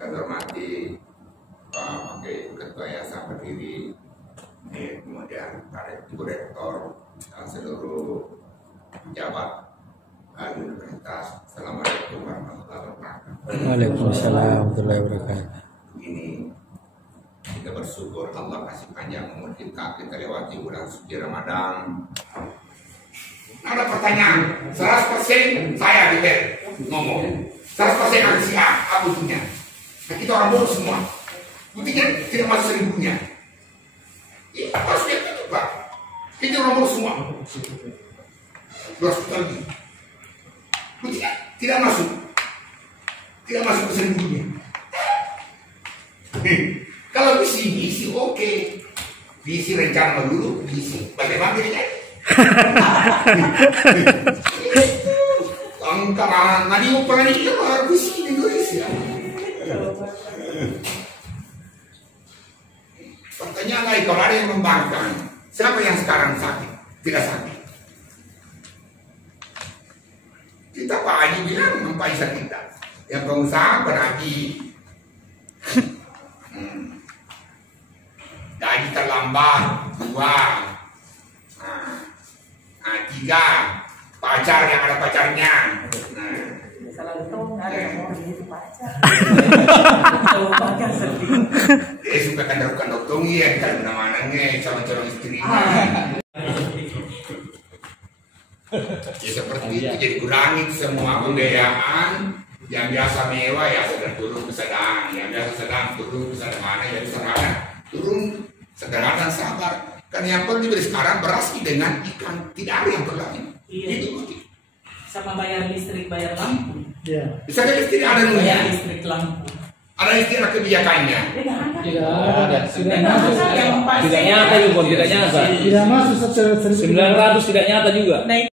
Kami hormati Pak Ketua Yayasan Berdiri, kemudian Pak Ibu Rektor dan seluruh pejabat universitas. Assalamualaikum warahmatullahi wabarakatuh. Waalaikumsalam warahmatullahi wabarakatuh. Ini kita bersyukur Allah kasih panjang umur kita lewati bulan suci Ramadan. Ada pertanyaan, 100% saya ngomong, 100% aksi apa buktinya? Nah, kita orang bodoh semua, buktinya tidak masuk 1000-nya. Iya, harus lihat itu Pak. Kita orang bodoh semua, 200 lebih. Buktinya tidak masuk ke 1000-nya. Kalau visi oke. Visi rencana dulu, visi bagaimana dirinya? Angka nadi upah ini visi di Indonesia. Pertanyaan lagi, kalau ada yang membangkang, siapa yang sekarang sakit? Tidak sakit. Kita Pak Haji bilang memperiksa kita. Yang pengusaha berhaji. Gaji terlambat 2. 3 pacar yang ada pacarnya. Dia suka kandang ya kalau mana-mananya calon-calon istri. Ya seperti itu, jadi kurangi semua pembiayaan. Yang biasa mewah ya sudah turun ke sedang, yang biasa sedang turun ke sederhana, ya sederhana turun sederhana dan sabar. Kan yang penting dari sekarang beras dengan ikan tidak ada yang berlari. Iya. Itu penting. Sama bayar listrik, bayar lampu. Iya. Bisa jadi listrik ada yang bayar listrik lampu. Ada istilah kebijakannya. Tidak ada. Tidak nyata juga, tidak nyata. Tidak masuk 900 tidak nyata juga. Nah,